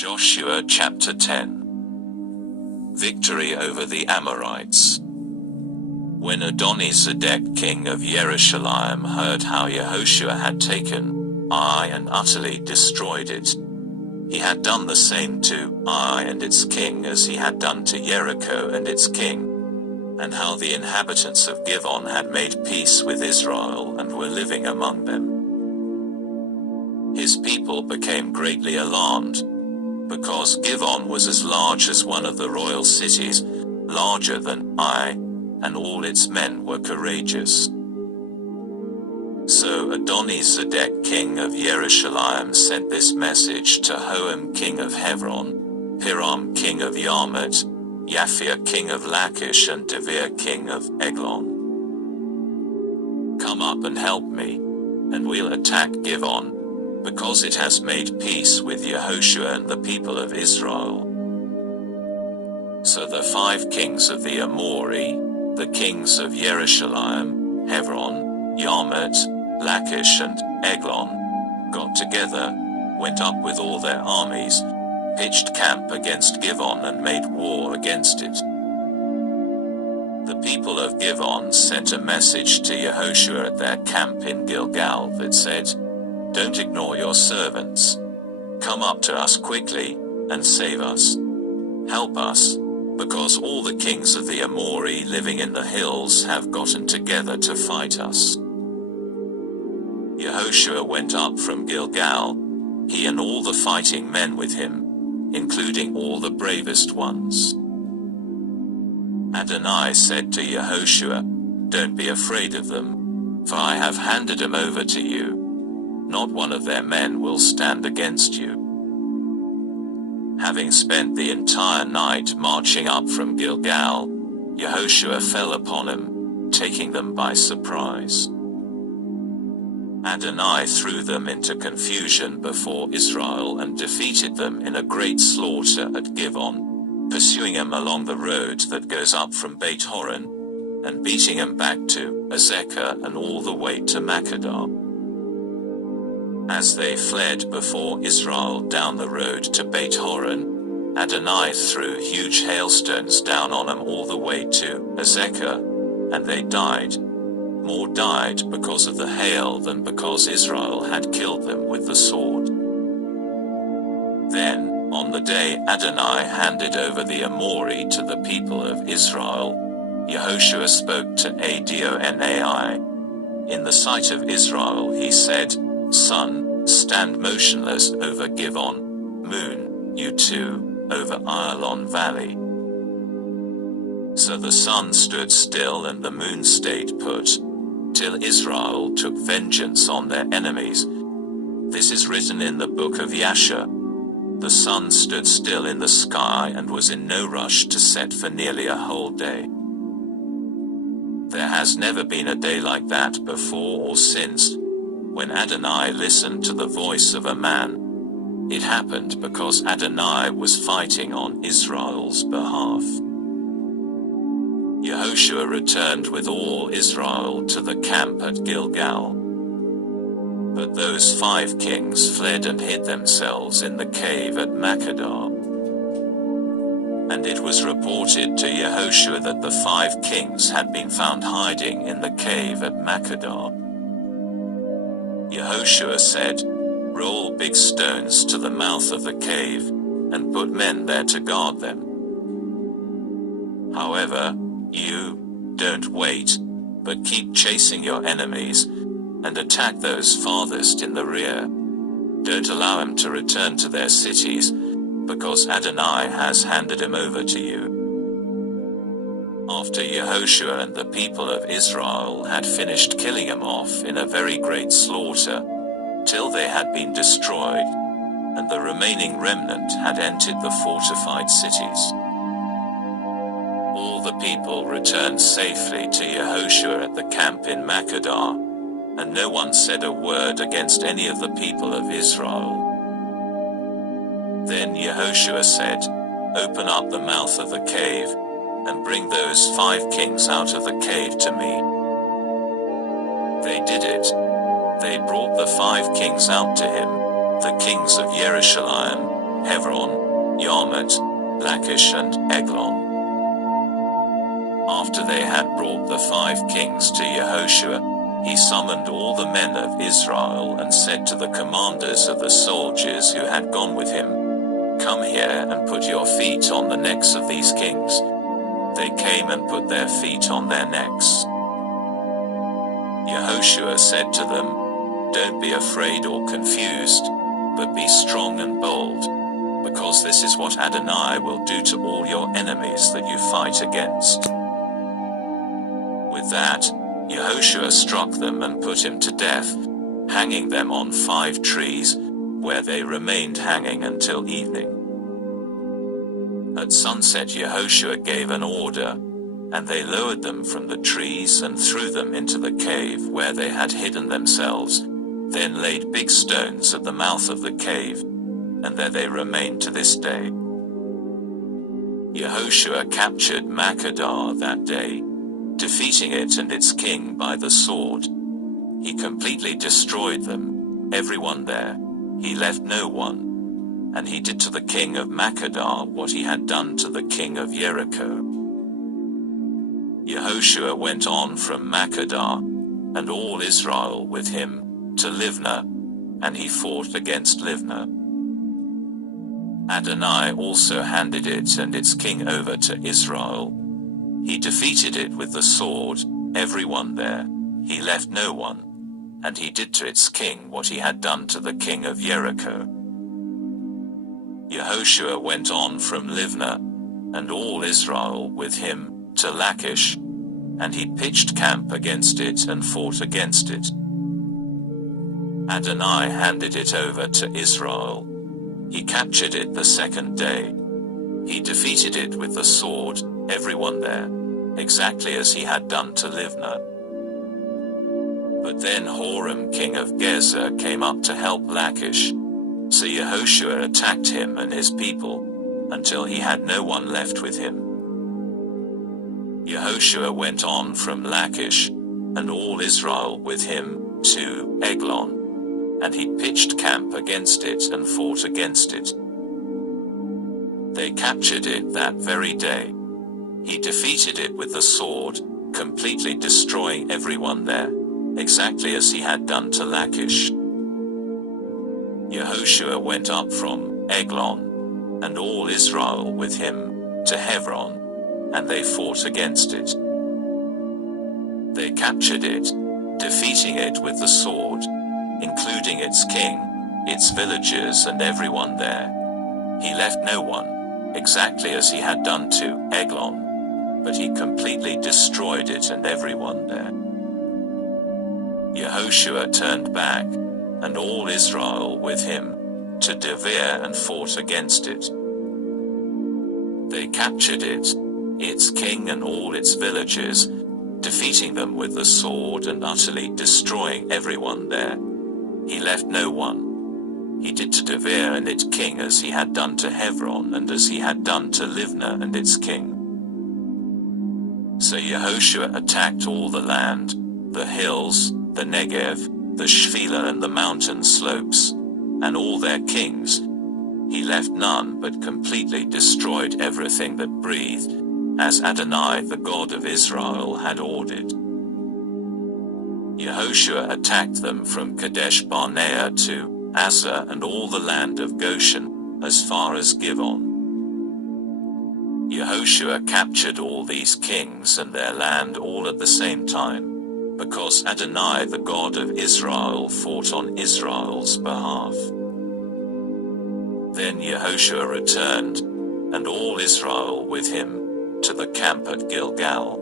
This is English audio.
Joshua chapter 10. Victory over the Amorites. When Adoni-Zedek king of Jerusalem heard how Yehoshua had taken Ai and utterly destroyed it, he had done the same to Ai and its king as he had done to Jericho and its king, and how the inhabitants of Givon had made peace with Israel and were living among them. His people became greatly alarmed, because Givon was as large as one of the royal cities, larger than Ai, and all its men were courageous. So Adoni-Zedek king of Jerusalem sent this message to Hoam king of Hebron, Piram king of Yarmut, Japhia king of Lachish, and Devir king of Eglon. Come up and help me, and we'll attack Givon, because it has made peace with Yehoshua and the people of Israel. So the 5 kings of the Amori, the kings of Jerusalem, Hebron, Yarmut, Lachish, and Eglon, got together, went up with all their armies, pitched camp against Givon and made war against it. The people of Givon sent a message to Yehoshua at their camp in Gilgal that said, "Don't ignore your servants. Come up to us quickly, and save us. Help us, because all the kings of the Amori living in the hills have gotten together to fight us." Yehoshua went up from Gilgal, he and all the fighting men with him, including all the bravest ones. Adonai said to Yehoshua, "Don't be afraid of them, for I have handed them over to you. Not one of their men will stand against you." Having spent the entire night marching up from Gilgal, Yehoshua fell upon them, taking them by surprise. Adonai threw them into confusion before Israel and defeated them in a great slaughter at Givon, pursuing them along the road that goes up from Beit Horon, and beating them back to Azekah and all the way to Makkedah. As they fled before Israel down the road to Beit Horon, Adonai threw huge hailstones down on them all the way to Azekah, and they died. More died because of the hail than because Israel had killed them with the sword. Then, on the day Adonai handed over the Amori to the people of Israel, Yehoshua spoke to Adonai. In the sight of Israel he said, "Sun, stand motionless over Givon, moon, you too, over Ayalon valley." So the sun stood still and the moon stayed put, till Israel took vengeance on their enemies. This is written in the book of Yeshua. The sun stood still in the sky and was in no rush to set for nearly a whole day. There has never been a day like that before or since, when Adonai listened to the voice of a man. It happened because Adonai was fighting on Israel's behalf. Yehoshua returned with all Israel to the camp at Gilgal. But those 5 kings fled and hid themselves in the cave at Makkedah. And it was reported to Yehoshua that the 5 kings had been found hiding in the cave at Makkedah. Yehoshua said, "Roll big stones to the mouth of the cave, and put men there to guard them. However, you don't wait, but keep chasing your enemies, and attack those farthest in the rear. Don't allow them to return to their cities, because Adonai has handed him over to you." After Yehoshua and the people of Israel had finished killing them off in a very great slaughter, till they had been destroyed, and the remaining remnant had entered the fortified cities, all the people returned safely to Yehoshua at the camp in Makkedah, and no one said a word against any of the people of Israel. Then Yehoshua said, "Open up the mouth of the cave, and bring those 5 kings out of the cave to me." They did it. They brought the 5 kings out to him, the kings of Jerusalem, Hebron, Yarmut, Lachish and Eglon. After they had brought the 5 kings to Yehoshua, he summoned all the men of Israel and said to the commanders of the soldiers who had gone with him, "Come here and put your feet on the necks of these kings." They came and put their feet on their necks. Yehoshua said to them, "Don't be afraid or confused, but be strong and bold, because this is what Adonai will do to all your enemies that you fight against." With that, Yehoshua struck them and put him to death, hanging them on 5 trees, where they remained hanging until evening. At sunset Yehoshua gave an order, and they lowered them from the trees and threw them into the cave where they had hidden themselves, then laid big stones at the mouth of the cave, and there they remain to this day. Yehoshua captured Makkedah that day, defeating it and its king by the sword. He completely destroyed them, everyone there. He left no one. And he did to the king of Makkedah what he had done to the king of Jericho. Yehoshua went on from Makkedah, and all Israel with him, to Livnah, and he fought against Livnah. Adonai also handed it and its king over to Israel. He defeated it with the sword, everyone there. He left no one. And he did to its king what he had done to the king of Jericho. Yehoshua went on from Livnah, and all Israel with him, to Lachish, and he pitched camp against it and fought against it. Adonai handed it over to Israel. He captured it the 2nd day. He defeated it with the sword, everyone there, exactly as he had done to Livnah. But then Horam king of Gezer came up to help Lachish, so Yehoshua attacked him and his people, until he had no one left with him. Yehoshua went on from Lachish, and all Israel with him, to Eglon, and he pitched camp against it and fought against it. They captured it that very day. He defeated it with the sword, completely destroying everyone there, exactly as he had done to Lachish. Yehoshua went up from Eglon, and all Israel with him, to Hebron, and they fought against it. They captured it, defeating it with the sword, including its king, its villagers and everyone there. He left no one, exactly as he had done to Eglon, but he completely destroyed it and everyone there. Yehoshua turned back, and all Israel with him, to Devere and fought against it. They captured it, its king and all its villagers, defeating them with the sword and utterly destroying everyone there. He left no one. He did to Devere and its king as he had done to Hebron and as he had done to Livnah and its king. So Yehoshua attacked all the land, the hills, the Negev, the Shephelah and the mountain slopes, and all their kings. He left none but completely destroyed everything that breathed, as Adonai the God of Israel had ordered. Yehoshua attacked them from Kadesh Barnea to Asa and all the land of Goshen, as far as Givon. Yehoshua captured all these kings and their land all at the same time, because Adonai the God of Israel fought on Israel's behalf. Then Yehoshua returned, and all Israel with him, to the camp at Gilgal.